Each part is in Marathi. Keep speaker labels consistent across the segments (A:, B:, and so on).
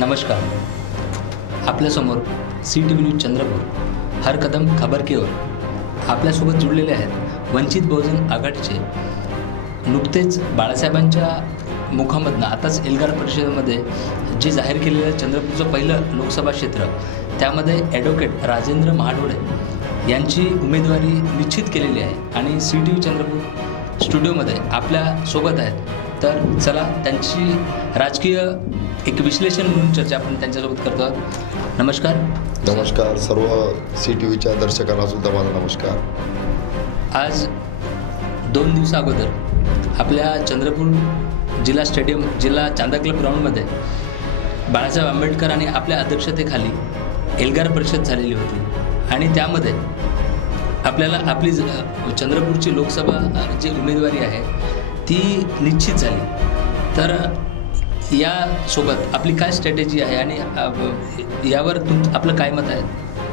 A: नमस्कार. आपल्यासमोर C T V news Chandrapur हर कदम खबर की ओर. आपल्यासोबत जुळलेले आहेत वंचित बहुजन आघाडीचे नुकतेच बाळासाहेबांच्या मुखामधनं आताच एल्गार परिषदेमध्ये जे जाहीर केलेलं चंद्रपूरचं पहिलं लोकसभा क्षेत्र त्यामध्ये ॲडव्होकेट राजेंद्र महाडोळे यांची उमेदवारी निश्चित केलेली आहे. आणि सी टी व्ही चंद्रपूर स्टुडिओमध्ये आपल्यासोबत आहेत तर चला त्यांची राजकीय एक विश्लेषण म्हणून चर्चा आपण त्यांच्यासोबत करतो. आहोत नमस्कार.
B: नमस्कार सर्व सी टी व्हीच्या दर्शकांना सुद्धा माझा नमस्कार.
A: आज दोन दिवसा अगोदर आपल्या चंद्रपूर जिल्हा स्टेडियम जिल्हा चांदा क्लब ग्राउंडमध्ये बाळासाहेब आंबेडकर आणि आपल्या अध्यक्षतेखाली एल्गार परिषद झालेली होती. आणि त्यामध्ये आपल्याला आपली चंद्रपूरची लोकसभा जी उमेदवारी आहे ती निश्चित झाली. तर यासोबत आपली काय स्ट्रॅटेजी आहे आणि यावर तुम आपलं काय मत आहे?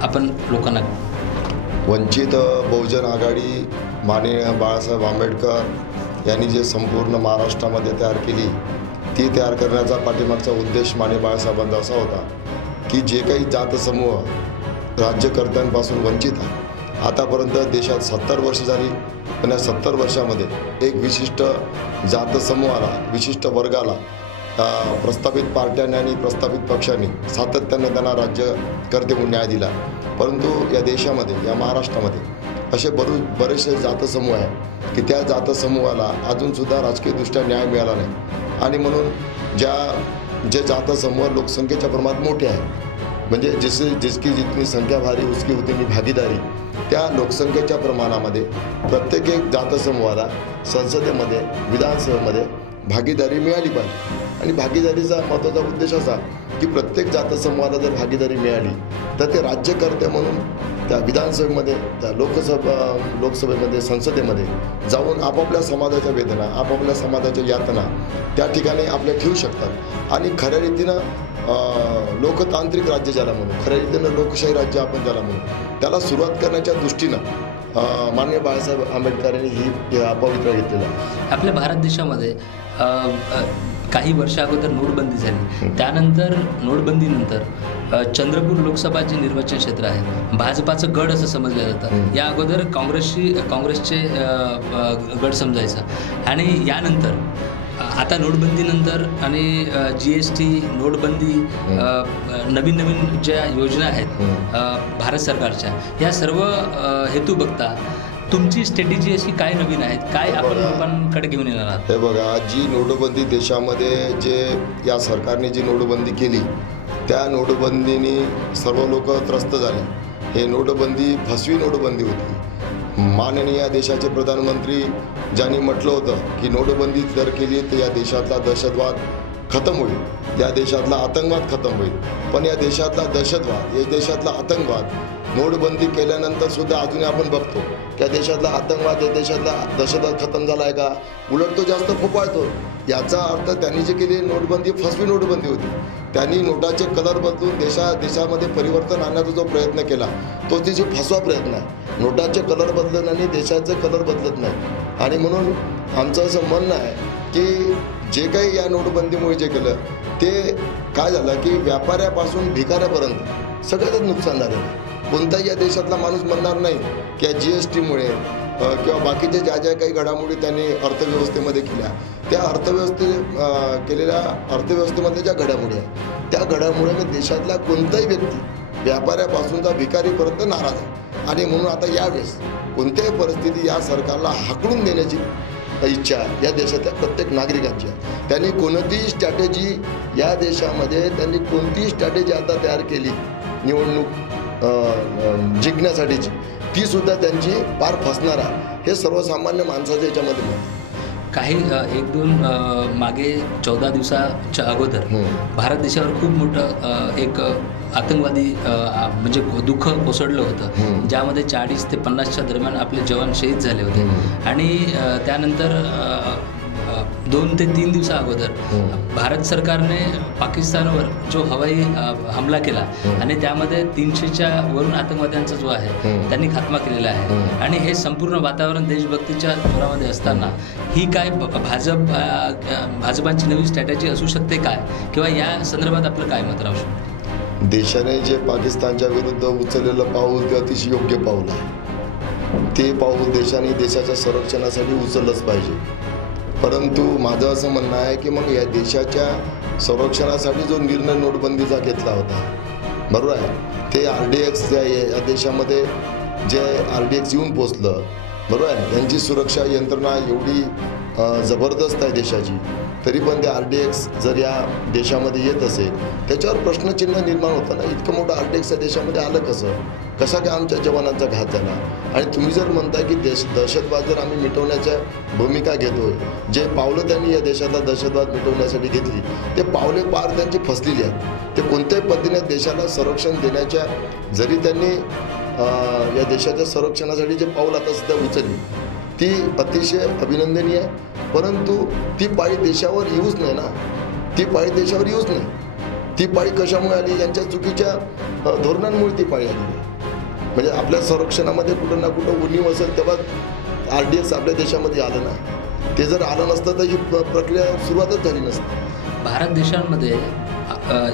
A: आपण लोकांना
B: वंचित बहुजन आघाडी माननीय बाळासाहेब आंबेडकर यांनी जे संपूर्ण महाराष्ट्रामध्ये तयार केली ती तयार करण्याचा पाठीमागचा उद्देश माने बाळासाहेबांचा असा होता की जे काही जात समूह राज्यकर्त्यांपासून वंचित आहे. आतापर्यंत देशात सत्तर वर्ष झाली पण या सत्तर वर्षामध्ये एक विशिष्ट जात समूहाला विशिष्ट वर्गाला प्रस्तावित प्रस्थापित पार्ट्यांनी आणि प्रस्थापित पक्षांनी सातत्याने त्यांना राज्यकर्ते म्हणून न्याय दिला. परंतु या देशामध्ये या महाराष्ट्रामध्ये असे बरू बरेचसे जातसमूह आहे की त्या जातसमूहाला अजूनसुद्धा राजकीयदृष्ट्या न्याय मिळाला नाही. आणि म्हणून ज्या जे जातसमूह लोकसंख्येच्या प्रमाणात मोठे आहे म्हणजे जिसे जिसकी जितनी संख्या भारी उसकी उतनी भागीदारी त्या लोकसंख्येच्या प्रमाणामध्ये प्रत्येक एक जातसमूहाला संसदेमध्ये विधानसभेमध्ये भागीदारी मिळाली पाहिजे. आणि भागीदारीचा महत्त्वाचा उद्देश असा की प्रत्येक जातसमूहाला जर भागीदारी मिळाली तर ते राज्यकर्ते म्हणून त्या विधानसभेमध्ये त्या लोकसभा लोकसभेमध्ये संसदेमध्ये जाऊन आपापल्या समाजाच्या वेदना आपापल्या समाजाच्या यातना त्या ठिकाणी आपल्या ठेवू शकतात. आणि खऱ्या रीतीनं लोकतांत्रिक राज्य ज्याला म्हणू खऱ्या रीतीनं लोकशाही राज्य आपण ज्याला म्हणू त्याला सुरुवात करण्याच्या दृष्टीनं मान्य माननीय बाळासाहेब आंबेडकरांनी ही ही अपवित्र
A: आपल्या भारत देशामध्ये काही वर्षा अगोदर नोटबंदी झाली. त्यानंतर नोटबंदीनंतर चंद्रपूर लोकसभा जे निर्वाचन क्षेत्र आहे भाजपाचं गड असं समजलं जातं. या अगोदर काँग्रेसची काँग्रेसचे गड समजायचं. आणि यानंतर आता नोटबंदीनंतर आणि जी एस टी नोटबंदी नवीन नवीन ज्या योजना आहेत भारत सरकारच्या या सर्व हेतू बघता तुमची स्ट्रॅटेजी अशी काय नवीन आहेत काय आपण. लोकांकडे घेऊन येणार आहात?
B: हे बघा जी नोटबंदी देशामध्ये जे या सरकारने जी नोटबंदी केली त्या नोटबंदीने सर्व लोक त्रस्त झाले. हे नोटबंदी फसवी नोटबंदी होती. माननीय देशाचे प्रधानमंत्री ज्यांनी म्हटलं होतं की नोटबंदी जर केली तर या देशातला दहशतवाद खतम होईल. या देशातला आतंकवाद खतम होईल. पण या देशातला दहशतवाद या देशातला आतंकवाद नोटबंदी केल्यानंतर सुद्धा अजूनही आपण बघतो त्या देशातला आतंकवाद या देशातला दहशतवाद खतम झाला आहे का? उलट तो जास्त फोपाळतो याचा अर्थ त्यांनी जे केली नोटबंदी फसवी नोटबंदी होती. त्यांनी नोटाचे कलर बदलून देशा देशामध्ये परिवर्तन आणण्याचा जो प्रयत्न केला तो तिची फसवा प्रयत्न आहे. नोटाचे कलर बदलत आणि देशाचे कलर बदलत नाही. आणि म्हणून आमचं असं म्हणणं आहे की जे काही या नोटबंदीमुळे जे केलं ते काय झालं की व्यापाऱ्यापासून भिकाऱ्यापर्यंत सगळ्याच नुकसान झालेलं आहे. कोणताही या देशातला माणूस म्हणणार नाही की या जी एस टीमुळे किंवा बाकीच्या ज्या ज्या काही घडामोडी त्यांनी अर्थव्यवस्थेमध्ये केल्या त्या अर्थव्यवस्थे केलेल्या अर्थव्यवस्थेमध्ये ज्या घडामोडी आहेत त्या घडामोडीने देशातला कोणताही व्यक्ती व्यापाऱ्यापासूनचा भिकारीपर्यंत नाराज आहे. आणि म्हणून आता यावेळेस कोणत्याही परिस्थिती या सरकारला हाकडून देण्याची इच्छा या देशातल्या प्रत्येक नागरिकांची आहे. त्यांनी कोणतीही स्ट्रॅटेजी या देशामध्ये त्यांनी कोणतीही स्ट्रॅटेजी आता तयार केली निवडणूक जिंकण्यासाठीची ती सुद्धा त्यांची पार फसणार हे सर्वसामान्य माणसाच्या याच्यामध्ये.
A: काही एक दोन मागे चौदा दिवसाच्या अगोदर
B: हम्म.
A: भारत देशावर खूप मोठं एक आतंकवादी म्हणजे दुःख कोसळलं होतं
B: हम्म.
A: ज्यामध्ये चाळीस ते पन्नासच्या दरम्यान आपले जवान शहीद झाले होते
B: हम्म.
A: आणि त्यानंतर दोन ते तीन दिवसा अगोदर
B: हम्म.
A: भारत सरकारने पाकिस्तानवर जो हवाई हमला केला
B: हम्म. आणि
A: त्यामध्ये तीनशेच्या वरून आतंकवाद्यांचा जो आहे
B: हम्म.
A: त्यांनी खात्मा केलेला आहे. आणि हे संपूर्ण वातावरण देशभक्तीच्या जोरामध्ये असताना ही काय भाजप भाजपांची नवी स्ट्रॅटेजी असू शकते काय किंवा या संदर्भात आपलं काय मत राहू शकतं
B: देशाने जे पाकिस्तानच्या विरुद्ध उचललेलं पाऊल ते अतिशय योग्य पाऊल आहे ते पाऊल देशाने देशाच्या संरक्षणासाठी उचललंच पाहिजे परंतु माझं असं म्हणणं आहे की मग या देशाच्या संरक्षणासाठी जो निर्णय नोटबंदीचा घेतला होता बरोबर आहे? ते आर डी एक्स ज्या या देशामध्ये जे आर डी एक्स येऊन पोचलं बरोबर आहे? त्यांची सुरक्षा यंत्रणा एवढी जबरदस्त आहे देशाची. तरी पण ते आर डी एक्स जर या देशामध्ये येत असेल त्याच्यावर प्रश्नचिन्ह निर्माण होतं ना इतकं मोठं आर डी एक्स या देशामध्ये आलं कसं? कसा काय आमच्या जवानांचा घात झाला? आणि तुम्ही जर म्हणताय की देश दहशतवाद जर आम्ही मिटवण्याच्या भूमिका घेतोय जे पावलं त्यांनी या देशातला दहशतवाद मिटवण्यासाठी घेतली ते पावले पार त्यांची फसलेली आहेत. ते कोणत्याही पद्धतीने देशाला संरक्षण देण्याच्या जरी त्यांनी या देशाच्या संरक्षणासाठी जे पाऊल आता सध्या उचलली ती अतिशय अभिनंदनीय आहे. परंतु ती पाळी देशावर येऊच नाही ना. ती पाळी देशावर येऊच नाही. ती पाळी कशामुळे आली? यांच्या चुकीच्या धोरणांमुळे ती पाळी आली म्हणजे आपल्या संरक्षणामध्ये कुठं ना कुठं उणीव असेल तेव्हा आर डी एस आपल्या देशामध्ये आलं ना ते जर आलं नसतं तर ही प्रक्रिया सुरुवातच झाली नसती.
A: भारत देशांमध्ये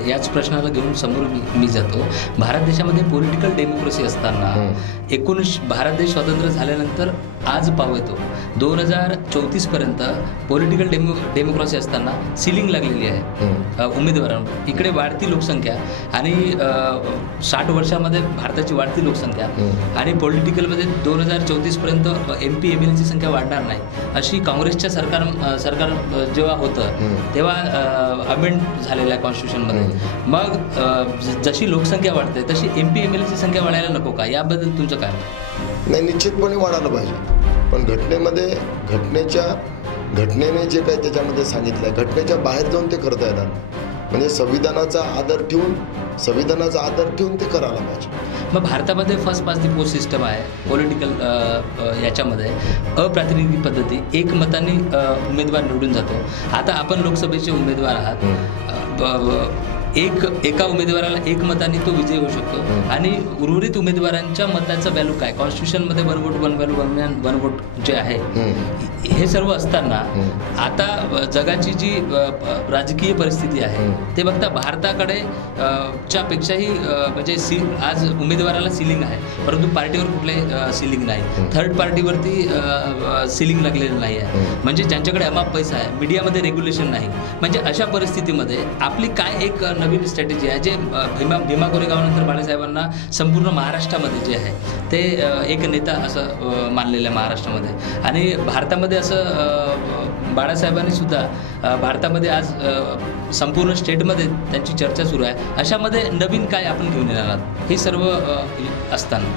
A: याच प्रश्नाला घेऊन समोर मी मी जातो भारत देशामध्ये पॉलिटिकल डेमोक्रेसी असताना
B: हम्म.
A: एकोणीस भारत देश स्वतंत्र झाल्यानंतर आज पाहू येतो दोन हजार चौतीसपर्यंत पॉलिटिकल डेमो डेमोक्रेसी असताना सिलिंग लागलेली आहे. अ, उमेदवारांवर इकडे वाढती लोकसंख्या आणि साठ वर्षामध्ये भारताची वाढती लोकसंख्या
B: हम्म.
A: आणि पॉलिटिकलमध्ये दोन हजार चौतीसपर्यंत एम पी एम एलची संख्या वाढणार नाही अशी काँग्रेसच्या सरकार सरकार जेव्हा होतं. तेव्हा अमेंड झालेलं आहे कॉन्स्टिट्यूशनमध्ये मग जशी लोकसंख्या वाढते तशी एम पी एम एलची संख्या वाढायला नको का? याबद्दल तुमचं काय?
B: नाही निश्चितपणे वाढायला पाहिजे. पण घटनेमध्ये घटनेच्या घटनेने जे काही त्याच्यामध्ये सांगितलं आहे घटनेच्या बाहेर जाऊन ते करता येणार. म्हणजे संविधानाचा आदर ठेवून संविधानाचा आदर ठेवून ते करायला पाहिजे.
A: मग भारतामध्ये first past the post system आहे पॉलिटिकल याच्यामध्ये. अप्रातिनिधिक पद्धती एक मताने अ, उमेदवार निवडून जातो. आता आपण लोकसभेचे उमेदवार आहात. अ, ब- ब- एक एका उमेदवाराला एक मताने तो विजय होऊ शकतो. आणि उर्वरित उमेदवारांच्या मताचा व्हॅल्यू काय कॉन्स्टिट्यूशनमध्ये one vote one value one man one vote जे आहे. हे सर्व असताना. आता जगाची जी राजकीय परिस्थिती आहे. ते बघता भारताकडे च्या पेक्षाही म्हणजे सी आज उमेदवाराला सिलिंग आहे परंतु पार्टीवर कुठले सिलिंग नाही. थर्ड पार्टीवरती सिलिंग लागलेलं नाही आहे. म्हणजे ज्यांच्याकडे अमाप पैसा आहे मीडियामध्ये रेग्युलेशन नाही म्हणजे अशा परिस्थितीमध्ये आपली काय एक नवीन स्ट्रॅटेजी आहे. जे भीमा भीमा कोरेगावनंतर बाळासाहेबांना संपूर्ण महाराष्ट्रामध्ये जे आहे ते एक नेता असं मानलेलं आहे महाराष्ट्रामध्ये. आणि भारतामध्ये असं बाळासाहेबांनी सुद्धा भारतामध्ये आज संपूर्ण स्टेटमध्ये त्यांची चर्चा सुरू आहे. अशामध्ये नवीन काय आपण घेऊन येणार आहात? हे सर्व असताना.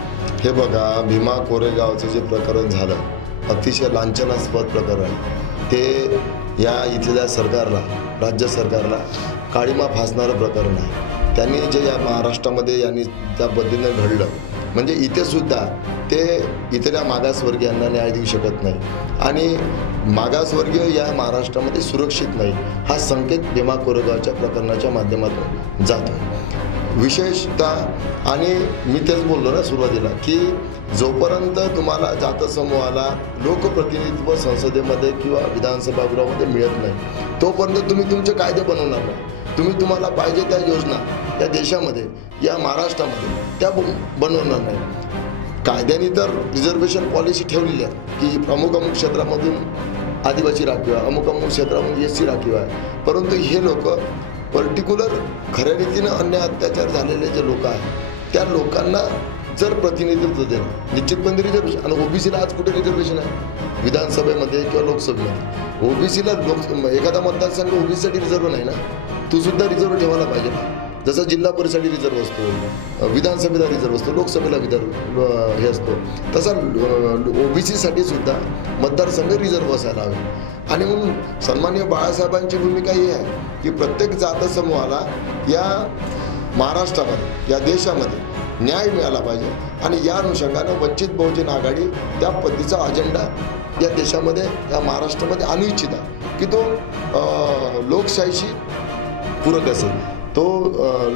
B: हे बघा भीमा कोरेगावचं जे प्रकरण झालं अतिशय लांछनास्पद प्रकरण. ते या इथल्या सरकारला राज्य सरकारला काळीमा फासणारं प्रकरण आहे. त्यांनी जे या महाराष्ट्रामध्ये यांनी त्या पद्धतीनं घडलं म्हणजे इथे सुद्धा ते इथल्या मागासवर्गीयांना न्याय देऊ शकत नाही. आणि मागासवर्गीय या महाराष्ट्रामध्ये सुरक्षित नाही हा संकेत भीमा कोरेगावच्या प्रकरणाच्या माध्यमातून जातो विशेषतः आणि मी तेच बोललो ना सुरुवातीला की जोपर्यंत तुम्हाला जातसमूहाला लोकप्रतिनिधित्व संसदेमध्ये किंवा विधानसभागृहामध्ये मिळत नाही तोपर्यंत तुम्ही तुमचे कायदे बनवणार नाही. तुम्ही तुम्हाला पाहिजे त्या योजना या देशामध्ये या महाराष्ट्रामध्ये त्या बनवणार नाही. कायद्याने तर रिझर्वेशन पॉलिसी ठेवलेली आहे की अमुक अमुक क्षेत्रामधून आदिवासी राखीव आहे अमुक अमुक क्षेत्रामधून एस सी राखीव आहे. परंतु हे लोक पर्टिक्युलर खऱ्या रीतीनं अन्याय अत्याचार झालेले जे लोक आहेत त्या लोकांना जर प्रतिनिधित्व देणं निश्चितपणे रिझर्वेशन आणि ओबीसीला आज कुठे रिझर्वेशन आहे? विधानसभेमध्ये किंवा लोकसभेमध्ये? ओबीसीला लोक एखादा मतदारसंघ ओबीसीसाठी रिझर्व नाही ना? तू सुद्धा रिझर्व ठेवायला पाहिजे ना? जसा जिल्हा परिषदेसाठी रिझर्व असतो विधानसभेला रिझर्व असतो लोकसभेला विदर्भ हे असतो. तसा ओबीसीसाठी सुद्धा मतदारसंघ रिझर्व असायला हवे. आणि म्हणून सन्मान्य बाळासाहेबांची भूमिका ही आहे की प्रत्येक जातसमूहाला या महाराष्ट्रामध्ये या देशामध्ये न्याय मिळाला पाहिजे. आणि या अनुषंगानं वंचित बहुजन आघाडी त्या पद्धतीचा अजेंडा या देशामध्ये या महाराष्ट्रामध्ये आणू आहे. की तो लोकशाहीशी पूरक असेल. तो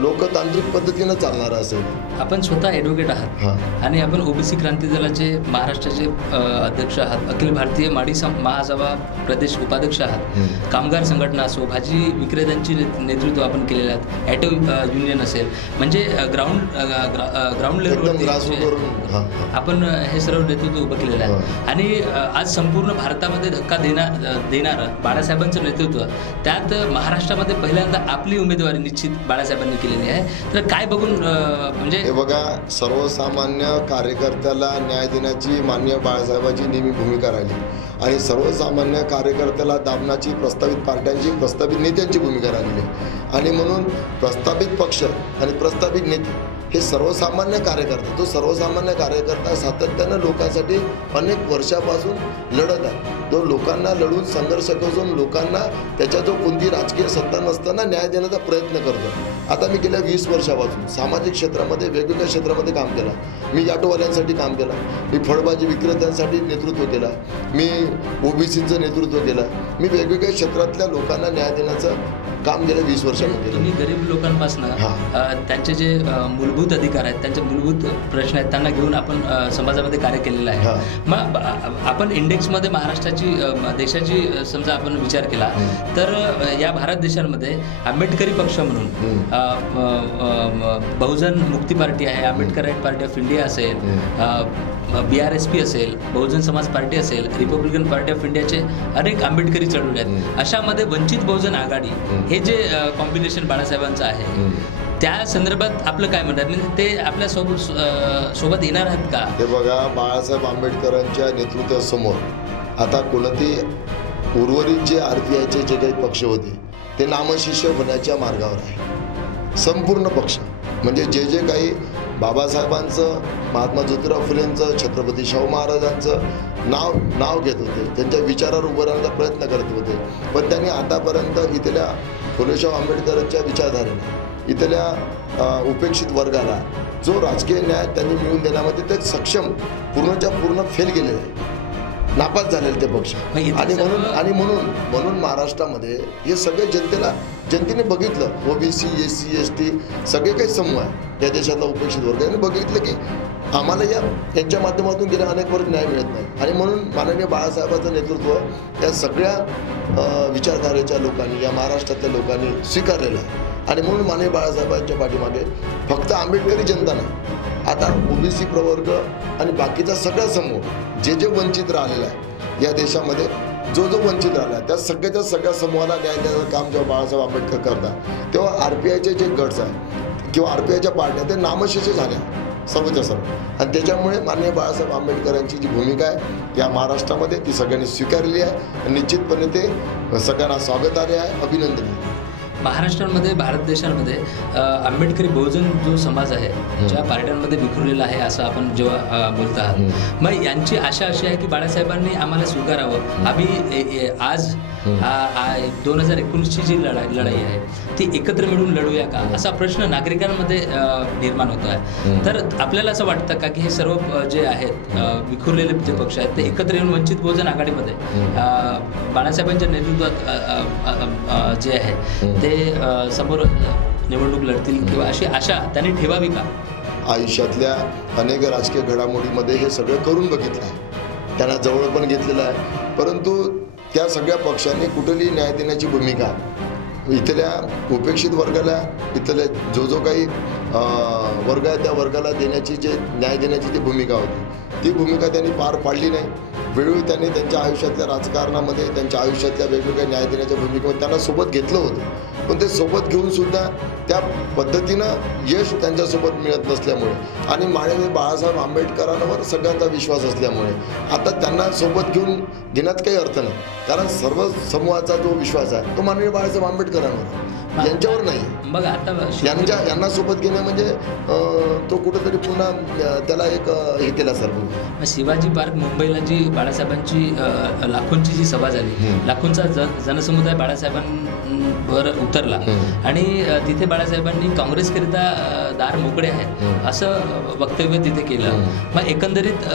B: लोकतांत्रिक पद्धतीनं चालणारा असेल.
A: आपण स्वतः ॲडव्होकेट आहात. आणि आपण ओबीसी क्रांती दलाचे महाराष्ट्राचे अध्यक्ष आहात. अखिल भारतीय माडी महासभा प्रदेश उपाध्यक्ष आहात. कामगार संघटना असो भाजी विक्रेत्यांची नेतृत्व आपण केलेले आहेत. ॲटो युनियन असेल. म्हणजे ग्राउंड ग्राउंड
B: हां
A: आपण हे सर्व नेतृत्व उभं केलेलं आहे. आणि आज संपूर्ण भारतामध्ये धक्का देणार देणारं बाळासाहेबांचं नेतृत्व त्यात महाराष्ट्रामध्ये पहिल्यांदा आपली उमेदवारी निश्चित बाळासाहेबांनी केलेली आहे. तर काय बघून म्हणजे
B: हे बघा सर्वसामान्य कार्यकर्त्याला न्याय देण्याची मान्य बाळासाहेबांची नेहमी भूमिका राहिली. आणि सर्वसामान्य कार्यकर्त्याला दाबण्याची प्रस्तावित पार्ट्यांची प्रस्तावित नेत्यांची भूमिका राहिलेली आणि म्हणून प्रस्तावित पक्ष आणि प्रस्तावित नेते हे सर्वसामान्य कार्यकर्ता तो सर्वसामान्य कार्यकर्ता सातत्यानं लोकांसाठी अनेक वर्षापासून लढत आहे. तो लोकांना लढून संघर्ष करून लोकांना त्याच्या जो कोणती राजकीय सत्ता नसताना न्याय देण्याचा प्रयत्न करतो. आता मी गेल्या वीस वर्षापासून सामाजिक क्षेत्रामध्ये वेगवेगळ्या क्षेत्रामध्ये काम केलं. मी ऑटोवाल्यांसाठी काम केलं. मी फळभाजी विक्रेत्यांसाठी नेतृत्व केलं. मी ओबीसीचं नेतृत्व केलं. मी वेगवेगळ्या क्षेत्रातल्या लोकांना न्याय देण्याचं काम गेल्या वीस वर्षामध्ये
A: तुम्ही
B: केलं
A: गरीब लोकांपासून. त्यांचे जे मूलभूत अधिकार आहेत त्यांचे मूलभूत प्रश्न आहेत त्यांना घेऊन आपण समाजामध्ये कार्य केलेलं आहे. मग आपण इंडेक्समध्ये महाराष्ट्राची देशाची समजा आपण विचार केला. तर या भारत देशामध्ये आंबेडकरी पक्ष म्हणून बहुजन मुक्ती पार्टी आहे Ambedkarite party of India असेल बी आर एस पी असेल बहुजन समाज पार्टी असेल रिपब्लिकन पार्टी ऑफ इंडियाचे अनेक आंबेडकरी चळवळी आहेत. अशामध्ये वंचित बहुजन आघाडी
B: हं.
A: हे जे कॉम्बिनेशन बाळासाहेबांचं आहे. त्या संदर्भात आपलं काय म्हणतात? म्हणजे ते आपल्यासोबत सोबत येणार आहेत का?
B: हे बघा बाळासाहेब आंबेडकरांच्या नेतृत्वासमोर आता कोणती उर्वरित जे आर पी आयचे जे काही पक्ष होते ते नामशिष्य होण्याच्या मार्गावर आहे. संपूर्ण पक्ष. म्हणजे जे जे काही बाबासाहेबांचं महात्मा ज्योतिराव फुलेंचं छत्रपती शाहू महाराजांचं नाव नाव घेत होते. त्यांच्या विचारावर उभं राहण्याचा प्रयत्न करत होते. पण त्यांनी आतापर्यंत इथल्या फुलेशाह आंबेडकरांच्या विचारधारेला इथल्या उपेक्षित वर्गाला जो राजकीय न्याय त्यांनी मिळवून देण्यामध्ये ते सक्षम पूर्णच्या पूर्ण फेल गेलेले आहे नापास झालेले ते पक्ष. आणि म्हणून आणि म्हणून म्हणून महाराष्ट्रामध्ये हे सगळे जनतेला जनतेने बघितलं OBC S C S T सगळे काही समूह आहे. या देशातला उपेक्षित वर्ग यांनी बघितलं की आम्हाला या यांच्या माध्यमातून गेल्या अनेक वर्ष न्याय मिळत नाही. आणि म्हणून माननीय बाळासाहेबांचं नेतृत्व या सगळ्या विचारधारेच्या लोकांनी या महाराष्ट्रातल्या लोकांनी स्वीकारलेलं आहे. आणि म्हणून माननीय बाळासाहेबांच्या पाठीमागे फक्त आंबेडकरी जनता नाही. आता ओबीसी प्रवर्ग आणि बाकीचा सगळा समूह जे जे वंचित राहिलेला आहे या देशामध्ये जो जो वंचित राहिला आहे त्या सगळ्याच्या सगळ्या समूहाला न्याय देण्याचं काम जेव्हा बाळासाहेब आंबेडकर करतात तेव्हा आर पी आयचे जे गट्स आहेत किंवा आर पी आयच्या पार्ट्या ते नामशेष झाल्या सर्वच्या सर्व आणि त्याच्यामुळे माननीय बाळासाहेब आंबेडकरांची जी भूमिका आहे या महाराष्ट्रामध्ये ती सगळ्यांनी स्वीकारली आहे आणि निश्चितपणे ते सगळ्यांना स्वागतार्ह आहे अभिनंदनीय आहे.
A: महाराष्ट्रामध्ये भारत देशामध्ये आंबेडकरी बहुजन जो समाज आहे ज्या पार्ट्यांमध्ये विखुरलेला आहे असं आपण जेव्हा बोलत आहात. मग यांची आशा अशी आहे की बाळासाहेबांनी आम्हाला स्वीकारावं. आम्ही आज दोन हजार एकोणीसची जी लढाई लढाई आहे ती एकत्र मिळून लढूया का? असा प्रश्न नागरिकांमध्ये निर्माण होतो आहे तर आपल्याला असं वाटतं का की हे सर्व जे आहेत विखुरलेले जे पक्ष आहेत ते एकत्र येऊन वंचित बहुजन आघाडीमध्ये बाळासाहेबांच्या नेतृत्वात जे आहे ते समोर निवडणूक लढतील किंवा अशी आशा त्यांनी ठेवावी का?
B: आयुष्यातल्या अनेक राजकीय घडामोडीमध्ये हे सगळं करून बघितलं आहे. त्यांना जवळ पण घेतलेलं आहे. परंतु त्या सगळ्या पक्षांनी कुठली न्याय देण्याची भूमिका. इथल्या उपेक्षित वर्गाला इथले जो जो काही वर्ग आहे त्या वर्गाला देण्याची जे न्याय देण्याची जी भूमिका होती ती भूमिका त्यांनी पार पाडली नाही. वेळोवेळी त्यांनी त्यांच्या आयुष्यातल्या राजकारणामध्ये त्यांच्या आयुष्यातल्या वेगवेगळ्या न्याय देण्याच्या भूमिकेमध्ये त्यांना सोबत घेतलं होतं. पण ते सोबत घेऊन सुद्धा त्या पद्धतीनं यश त्यांच्यासोबत मिळत नसल्यामुळे आणि माननीय बाळासाहेब आंबेडकरांवर सगळ्यांचा विश्वास असल्यामुळे आता त्यांना सोबत घेऊन घेण्यात काही अर्थ नाही कारण सर्व समूहाचा जो विश्वास आहे तो माननीय बाळासाहेब आंबेडकरांवर. यांच्यावर नाही
A: बघा आता
B: यांच्या यांना सोबत घेणं म्हणजे तो कुठंतरी पुन्हा त्याला एक हे केल्यासारखं
A: मग शिवाजी पार्क मुंबईला जी बाळासाहेबांची लाखोंची जी सभा झाली. लाखोंचा जनसमुदाय बाळासाहेबांवर उतरला. आणि तिथे बाळासाहेबांनी काँग्रेसकरिता दार मोकळे आहेत. असं वक्तव्य तिथे केलं. मग एकंदरीत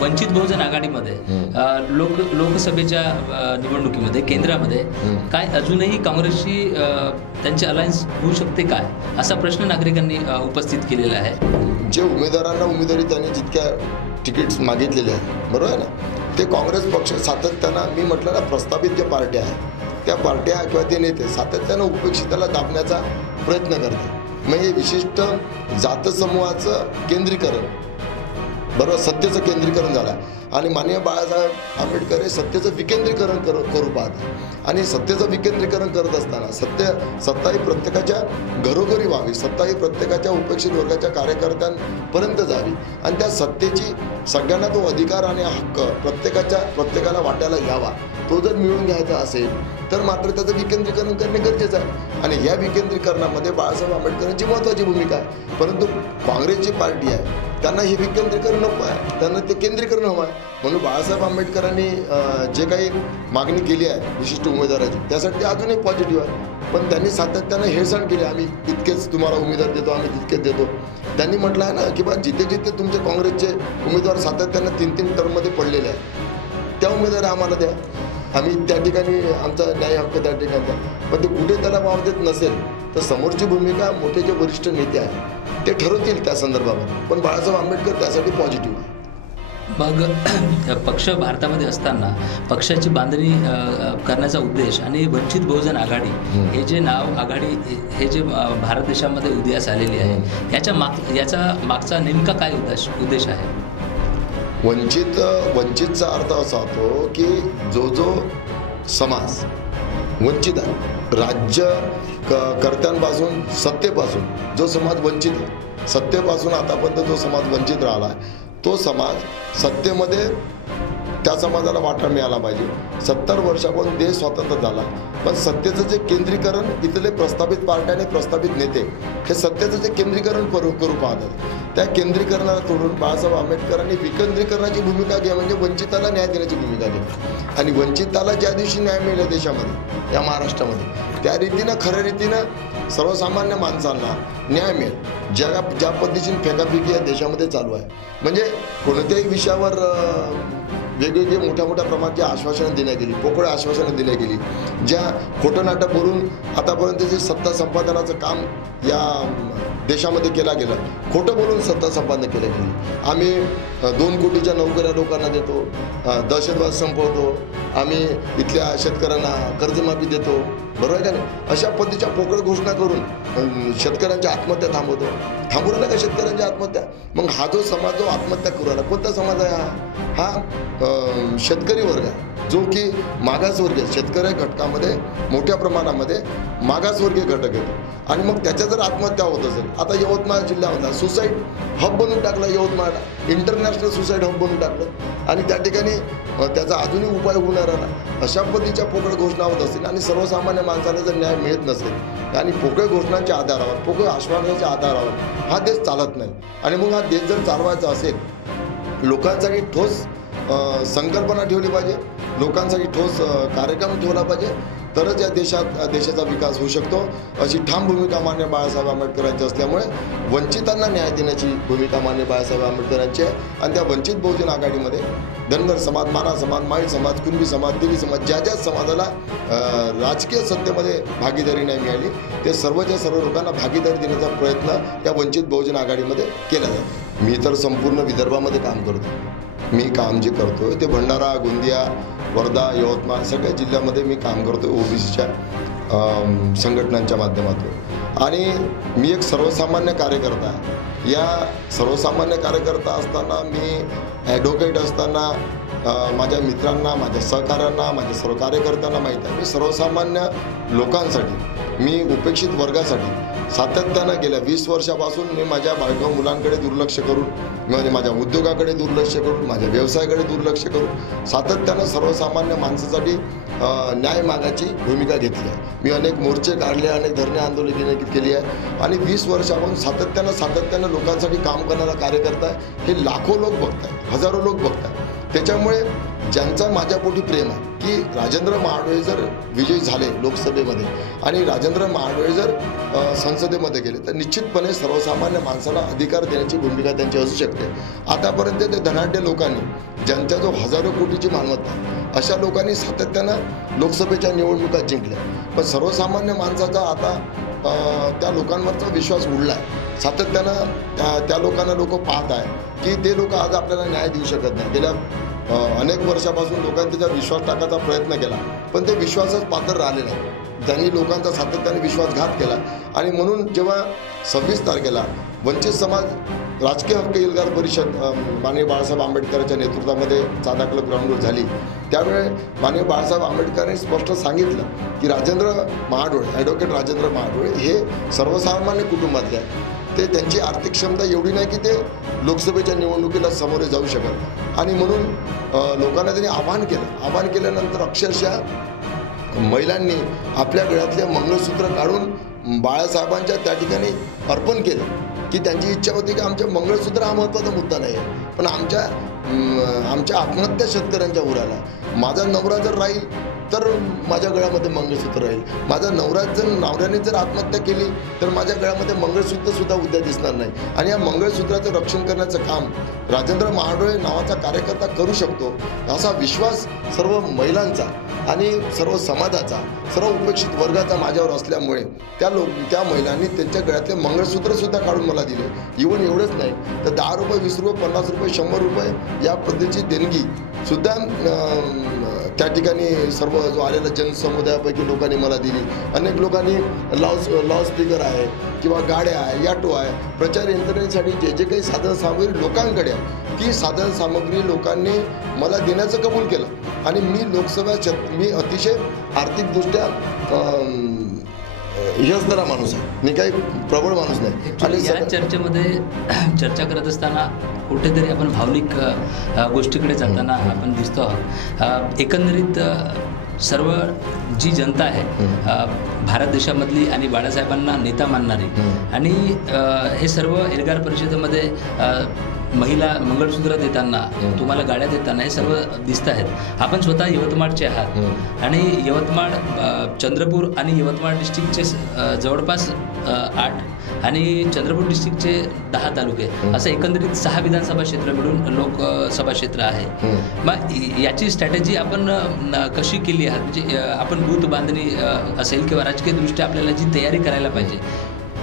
A: वंचित बहुजन आघाडीमध्ये लोक लोकसभेच्या निवडणुकीमध्ये केंद्रामध्ये. काय अजूनही काँग्रेसची अ, त्यांची अलायन्स होऊ शकते काय असा प्रश्न नागरिकांनी उपस्थित केलेला आहे
B: जे उमेदवारांना उमेदवारी त्यांनी जितक्या तिकीट्स मागितलेले आहेत बरोबर आहे ना ते काँग्रेस पक्ष सातत्यानं मी म्हटलं ना प्रस्थापित ज्या पार्ट्या आहेत त्या पार्ट्या किंवा ते नेते सातत्यानं उपेक्षिताला दाबण्याचा प्रयत्न करते मग हे विशिष्ट जातसमूहाचं केंद्रीकरण बरोबर सत्तेचं केंद्रीकरण झालं. आणि माननीय बाळासाहेब आंबेडकर हे सत्तेचं विकेंद्रीकरण कर करू पाहते आणि सत्तेचं विकेंद्रीकरण करत असताना सत्य सत्ता ही प्रत्येकाच्या घरोघरी व्हावी सत्ता ही प्रत्येकाच्या उपेक्षित वर्गाच्या कार्यकर्त्यांपर्यंत जावी. आणि त्या सत्तेची सगळ्यांना तो अधिकार आणि हक्क प्रत्येकाच्या प्रत्येकाला वाटायला यावा. तो जर मिळून घ्यायचा असेल तर मात्र त्याचं विकेंद्रीकरण करणे गरजेचं आहे. आणि या विकेंद्रीकरणामध्ये बाळासाहेब आंबेडकरांची महत्त्वाची भूमिका आहे. परंतु काँग्रेसची पार्टी आहे त्यांना हे विकेंद्रीकरण नको आहे. त्यांना ते केंद्रीकरण हवं आहे. म्हणून बाळासाहेब आंबेडकरांनी जे काही मागणी केली आहे विशिष्ट उमेदवाराची त्यासाठी अजून अजूनही पॉझिटिव्ह आहे. पण त्यांनी सातत्यानं हेळसांड केली आम्ही इतकेच तुम्हाला उमेदवार देतो आम्ही तितकेच देतो. त्यांनी म्हटलं आहे ना की बा जिथे जिथे तुमचे काँग्रेसचे उमेदवार सातत्यानं तीन तीन टर्ममध्ये पडलेले आहेत त्या उमेदवार आम्हाला द्या. आम्ही त्या ठिकाणी आमचा न्याय हक्क त्या ठिकाणी द्या. पण ते कुठे त्याला वाव देत नसेल तर समोरची भूमिका मोठे जे वरिष्ठ नेते आहेत ते ठरवतील त्या संदर्भामध्ये पण बाळासाहेब आंबेडकर त्यासाठी पॉझिटिव्ह आहे
A: मग पक्ष भारतामध्ये असताना पक्षाची बांधणी करण्याचा उद्देश आणि वंचित बहुजन आघाडी. हे जे नाव आघाडी हे जे भारत देशामध्ये उदयास आलेली आहे याच्या माग याचा मागचा नेमका काय उद्देश उद्देश आहे
B: वंचित वंचितचा अर्थ असा होतो की जो जो समाज वंचित आहे. राज्य क कर्त्यांपासून सत्तेपासून जो समाज वंचित आहे. सत्तेपासून आतापर्यंत जो समाज वंचित राहिला आहे तो समाज सत्तेमध्ये त्या समाजाला वाटा मिळाला पाहिजे. सत्तर वर्षापासून देश स्वतंत्र झाला. पण सत्तेचं जे केंद्रीकरण इथले प्रस्थापित पार्ट्या आणि प्रस्थापित नेते हे सत्तेचं जे केंद्रीकरण करू करू पाहतात. त्या केंद्रीकरणाला तोडून बाळासाहेब आंबेडकरांनी विकेंद्रीकरणाची भूमिका घ्या म्हणजे वंचिताला न्याय देण्याची भूमिका घ्या. आणि वंचिताला ज्या दिवशी न्याय मिळला देशामध्ये या महाराष्ट्रामध्ये. त्या रीतीनं खऱ्या रीतीनं सर्वसामान्य माणसांना न्याय मिळेल. ज्या ज्या पद्धतीची फेकाफेकी या देशामध्ये चालू आहे. म्हणजे कोणत्याही विषयावर वेगवेगळे मोठ्या मोठ्या प्रमाणात जी आश्वासनं देण्यात गेली पोकळ आश्वासनं दिल्या गेली ज्या खोटं नाटक करून आतापर्यंत जे सत्ता संपादनाचं काम या देशामध्ये केला गेलं. खोटं बोलून सत्ता संपादन केलं गेली. आम्ही दोन कोटीच्या नोकऱ्या लोकांना देतो दहशतवाद संपवतो आम्ही इथल्या शेतकऱ्यांना कर्जमाफी देतो. बरोबर आहे का नाही? अशा पद्धतीच्या पोकळ घोषणा करून शेतकऱ्यांच्या आत्महत्या थांबवतो. थांबू राहिला का शेतकऱ्यांच्या आत्महत्या. मग हा जो समाज जो आत्महत्या करू राहिला कोणता समाज आहे हा? हा शेतकरी वर्ग आहे. जो की मागासवर्गीय शेतकरी घटकामध्ये मोठ्या प्रमाणामध्ये मागासवर्गीय घटक येतो आणि मग त्याच्या जर आत्महत्या होत असेल आता यवतमाळ जिल्ह्यामध्ये सुसाईड हब बनवून टाकला यवतमाळला. इंटरनॅशनल सुसाईड हब बनवून टाकलं. आणि त्या ठिकाणी त्याचा आधुनिक उपाय होणार आला अशा पद्धतीच्या पोकळ घोषणा होत असतील आणि सर्वसामान्य माणसाला जर न्याय मिळत नसेल आणि पोकळ घोषणांच्या आधारावर पोकळ आश्वासनाच्या आधारावर हा देश चालत नाही. आणि मग हा देश जर चालवायचा असेल लोकांसाठी ठोस संकल्पना ठेवली पाहिजे. लोकांसाठी ठोस कार्यक्रम ठेवला पाहिजे. तरच या देशात देशाचा विकास होऊ शकतो. अशी ठाम भूमिका मान्य बाळासाहेब आंबेडकरांची असल्यामुळे वंचितांना न्याय देण्याची भूमिका मान्य बाळासाहेब आंबेडकरांची आहे. आणि त्या वंचित बहुजन आघाडीमध्ये धनगर समाज माना समाज माळी समाज कुणबी समाज देवी समाज ज्या ज्या समाजाला राजकीय सत्तेमध्ये भागीदारी नाही मिळाली ते सर्वच्या सर्व लोकांना भागीदारी देण्याचा प्रयत्न या वंचित बहुजन आघाडीमध्ये केला जातो. मी तर संपूर्ण विदर्भामध्ये काम करतो. मी काम जे करतो ते भंडारा गोंदिया वर्धा यवतमाळ सगळ्या जिल्ह्यामध्ये मी काम करतो ओबीसीच्या संघटनांच्या माध्यमातून. आणि मी एक सर्वसामान्य कार्यकर्ता आहे. या सर्वसामान्य कार्यकर्ता असताना मी ॲडव्होकेट असताना माझ्या मित्रांना माझ्या सहकाऱ्यांना माझ्या सर्व कार्यकर्त्यांना माहीत आहे. मी सर्वसामान्य लोकांसाठी मी उपेक्षित वर्गासाठी सातत्यानं गेल्या वीस वर्षापासून मी माझ्या बायका मुलांकडे दुर्लक्ष करून म्हणजे माझ्या उद्योगाकडे दुर्लक्ष करून माझ्या व्यवसायाकडे दुर्लक्ष करून सातत्यानं सर्वसामान्य माणसासाठी न्याय मागायची भूमिका घेतली आहे. मी अनेक मोर्चे काढले अनेक धरणे आंदोलने केली आहे. आणि वीस वर्षापासून सातत्यानं सातत्यानं लोकांसाठी काम करणारा कार्यकर्ता हे लाखो लोक बघताय हजारो लोक बघताय त्याच्यामुळे ज्यांचा माझ्या पोटी प्रेम आहे की राजेंद्र महाडोळे जर विजयी झाले लोकसभेमध्ये आणि राजेंद्र महाडोळे जर संसदेमध्ये गेले. तर निश्चितपणे सर्वसामान्य माणसाला अधिकार देण्याची भूमिका त्यांची असू शकते. आतापर्यंत ते धनाढ्य लोकांनी ज्यांच्या जो हजारो कोटीची मालमत्ता अशा लोकांनी सातत्यानं लोकसभेच्या निवडणुका जिंकल्या. पण सर्वसामान्य माणसाचा आता त्या लोकांवरचा विश्वास उडला आहे सातत्यानं त्या त्या लोकांना लोक पाहत आहे की ते लोक आज आपल्याला न्याय देऊ शकत नाही. गेल्या अनेक वर्षापासून लोकांनी त्याच्यावर विश्वास टाकायचा प्रयत्न केला पण ते विश्वासच पात्र राहिले नाही. त्यांनी लोकांचा सातत्याने विश्वासघात केला आणि म्हणून जेव्हा सव्वीस तारखेला वंचित समाज राजकीय हक्क एल्गार परिषद माननीय बाळासाहेब आंबेडकरांच्या नेतृत्वामध्ये साधा क्लब ग्राउंडवर झाली. त्यावेळे माननीय बाळासाहेब आंबेडकरांनी स्पष्ट सांगितलं की राजेंद्र महाडोळे ॲडव्होकेट राजेंद्र महाडोळे हे सर्वसामान्य कुटुंबातले आहे ते त्यांची आर्थिक क्षमता एवढी नाही की ते लोकसभेच्या निवडणुकीला सामोरे जाऊ शकत. आणि म्हणून लोकांना त्यांनी आवाहन केलं. आवाहन केल्यानंतर अक्षरशः महिलांनी आपल्या गळ्यातले मंगळसूत्र काढून बाळासाहेबांच्या त्या ठिकाणी अर्पण केलं. की त्यांची इच्छा होती की आमच्या मंगळसूत्र हा महत्त्वाचा मुद्दा नाही आहे. पण आमच्या आमच्या आत्महत्या शेतकऱ्यांच्या उराला. माझा नवरा जर राहील तर माझ्या गळ्यामध्ये मंगळसूत्र राहील. माझा नवरा जर नवऱ्याने जर आत्महत्या केली तर माझ्या गळ्यामध्ये मंगळसूत्र सुद्धा उद्या दिसणार नाही. आणि या मंगळसूत्राचं रक्षण करण्याचं काम राजेंद्र महाडोळे नावाचा कार्यकर्ता करू शकतो असा विश्वास सर्व महिलांचा आणि सर्व समाजाचा सर्व उपेक्षित वर्गाचा माझ्यावर असल्यामुळे त्या लोक त्या महिलांनी त्यांच्या गळ्यातले मंगळसूत्रसुद्धा काढून मला दिले. इवन एवढंच नाही तर दहा रुपये वीस रुपये पन्नास रुपये शंभर रुपये या पद्धतीची देणगी सुद्धा त्या ठिकाणी सर्व जो आलेला जनसमुदायापैकी लोकांनी मला दिली. अनेक लोकांनी लाऊड लाऊडस्पीकर आहे किंवा गाड्या आहे याटो आहे प्रचार यंत्रणेसाठी जे जे काही साधन सामग्री लोकांकडे आहे ती साधन सामग्री लोकांनी मला देण्याचं कबूल केलं. आणि मी लोकसभा मी अतिशय आर्थिकदृष्ट्या यशदारा माणूस आहे. मी काही प्रबळ माणूस नाही. आणि
A: या चर्चेमध्ये चर्चा करत असताना कुठेतरी आपण भावनिक गोष्टीकडे जाताना आपण दिसतो आहोत एकंदरीत सर्व जी जनता आहे भारत देशामधली आणि बाळासाहेबांना नेता मानणारी. आणि हे सर्व एल्गार परिषदेमध्ये महिला मंगळसूत्र देताना. तुम्हाला गाड्या देताना हे सर्व दिसत आहेत आपण स्वतः यवतमाळचे आहात. आणि यवतमाळ चंद्रपूर आणि यवतमाळ डिस्ट्रिक्टचे जवळपास आठ आणि चंद्रपूर डिस्ट्रिक्टचे दहा तालुके. असं एकंदरीत सहा विधानसभा क्षेत्र मिळून लोकसभा क्षेत्र आहे. मग याची स्ट्रॅटेजी आपण कशी केली आहे म्हणजे आपण बूथ बांधणी असेल किंवा राजकीयदृष्ट्या आपल्याला जी तयारी करायला पाहिजे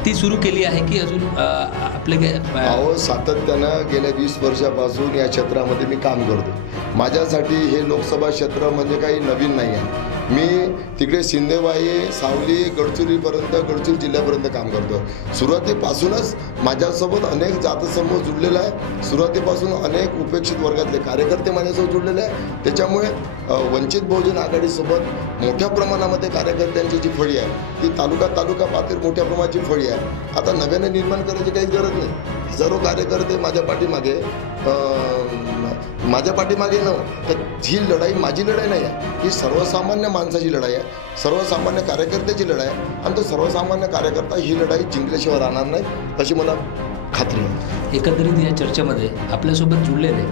A: ती सुरू केली आहे की अजून आपले
B: अहो सातत्यानं गेल्या वीस वर्षापासून या क्षेत्रामध्ये मी काम करतो माझ्यासाठी हे लोकसभा क्षेत्र म्हणजे काही नवीन नाही आहे. मी तिकडे शिंदेवाई सावली गडचिरोलीपर्यंत गडचिरोली जिल्ह्यापर्यंत काम करतो. सुरुवातीपासूनच माझ्यासोबत अनेक जातसमूह जुडलेला आहे सुरुवातीपासून अनेक उपेक्षित वर्गातले कार्यकर्ते माझ्यासोबत जुडलेले आहे त्याच्यामुळे वंचित बहुजन आघाडीसोबत मोठ्या प्रमाणामध्ये कार्यकर्त्यांची जी फळी आहे ती तालुका तालुका पातळीवर मोठ्या प्रमाणाची फळी आहे. आता नव्याने निर्माण करायची काही गरज नाही. हजारो कार्यकर्ते माझ्या पाठीमागे माझ्या पाठीमागे न तर ही लढाई माझी लढाई नाही आहे ही सर्वसामान्य माणसाची लढाई आहे सर्वसामान्य कार्यकर्त्याची लढाई आहे आणि तो सर्वसामान्य कार्यकर्ता ही लढाई जिंकल्याशिवाय राहणार नाही अशी मला खात्री आहे.
A: एकंदरीत या चर्चेमध्ये आपल्यासोबत जुळलेले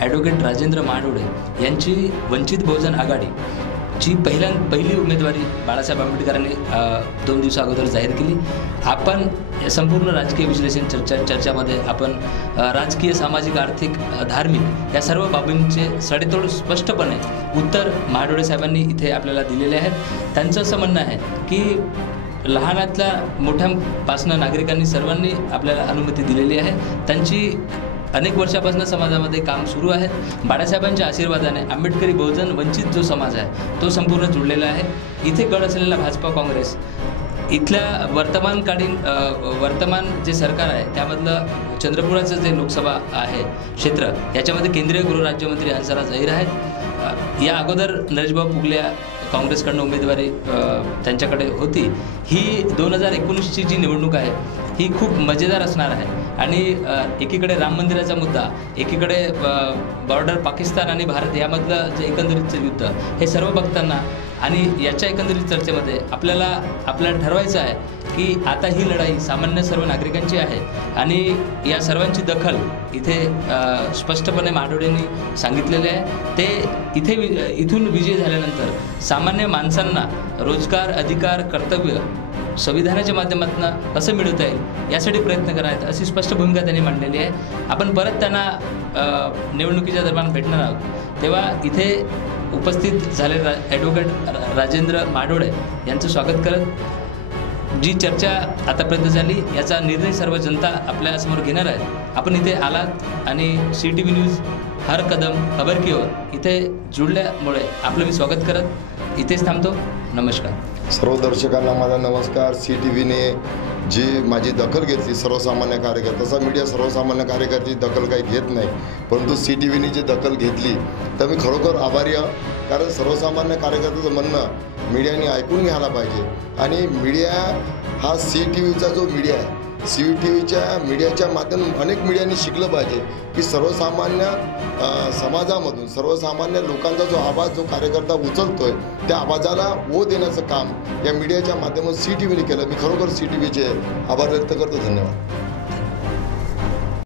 A: ॲडव्होकेट राजेंद्र महाडोळे यांची वंचित बहुजन आघाडी जी पहिल्या पहिली उमेदवारी बाळासाहेब आंबेडकरांनी दोन दिवसा अगोदर जाहीर केली. आपण संपूर्ण राजकीय विश्लेषण चर्चा चर्चामध्ये आपण राजकीय सामाजिक आर्थिक धार्मिक या सर्व बाबींचे सडेतोड स्पष्टपणे उत्तर महाडोळे साहेबांनी इथे आपल्याला दिलेले आहेत. त्यांचं असं म्हणणं आहे की लहानातल्या मोठ्यापासनं नागरिकांनी सर्वांनी आपल्याला अनुमती दिलेली आहे. त्यांची अनेक वर्षापासून समाजामध्ये काम सुरू आहे. बाळासाहेबांच्या आशीर्वादाने आंबेडकरी बहुजन वंचित जो समाज आहे तो संपूर्ण जुळलेला आहे. इथे गड असलेला भाजपा काँग्रेस इथल्या वर्तमानकालीन वर्तमान जे सरकार आहे त्यामधलं चंद्रपुराचं जे लोकसभा आहे क्षेत्र याच्यामध्ये केंद्रीय गृहराज्यमंत्री हंसराज अहिर आहेत. या अगोदर नरेशभाऊ पुगल्या काँग्रेसकडनं उमेदवारी त्यांच्याकडे होती. ही दोन हजार एकोणीसची जी निवडणूक आहे ही खूप मजेदार असणार आहे. आणि एकीकडे राम मंदिराचा मुद्दा एकीकडे बॉर्डर पाकिस्तान आणि भारत यामधलं जे एकंदरीतचं युद्ध हे सर्व बघताना आणि याच्या एकंदरीत चर्चेमध्ये आपल्याला आपल्याला ठरवायचं आहे की आता ही लढाई सामान्य सर्व नागरिकांची आहे आणि या सर्वांची दखल इथे स्पष्टपणे माडोळेंनी सांगितलेले आहे. ते इथे वि- इथून विजय झाल्यानंतर सामान्य माणसांना रोजगार अधिकार कर्तव्य संविधानाच्या माध्यमातून कसं मिळवता येईल यासाठी प्रयत्न करायत अशी स्पष्ट भूमिका त्यांनी मांडलेली आहे. आपण परत त्यांना निवडणुकीच्या दरम्यान भेटणार आहोत. तेव्हा इथे उपस्थित झालेले रा ॲडव्होकेट राजेंद्र माडोळे यांचं स्वागत करत जी चर्चा आतापर्यंत झाली याचा निर्णय सर्व जनता आपल्यासमोर घेणार आहे आपण इथे आलात आणि सी टी व्ही न्यूज हर कदम खबर की ओर इथे जुळल्यामुळे आपलं मी स्वागत करत इथेच थांबतो. नमस्कार.
B: सर्व दर्शकांना माझा नमस्कार. सी टी व्हीने जी माझी दखल घेतली सर्वसामान्य कार्यकर्ता तसा मीडिया सर्वसामान्य कार्यकर्त्याची दखल काही घेत नाही. परंतु सी टी व्हीने जी दखल घेतली तर मी खरोखर आभारी आहे. कारण सर्वसामान्य कार्यकर्त्याचं म्हणणं मीडियाने ऐकून घ्यायला पाहिजे. आणि मीडिया हा सी टी व्हीचा जो मीडिया आहे सी टी व्हीच्या मीडियाच्या माध्यमातून अनेक मीडियाने शिकलं पाहिजे की सर्वसामान्य समाजामधून सर्वसामान्य लोकांचा जो आवाज जो कार्यकर्ता उचलतोय त्या आवाजाला ओ देण्याचं काम या मीडियाच्या माध्यमातून सी टी व्हीने केलं. मी खरोखर सी टी व्हीचे आभार व्यक्त करतो. धन्यवाद.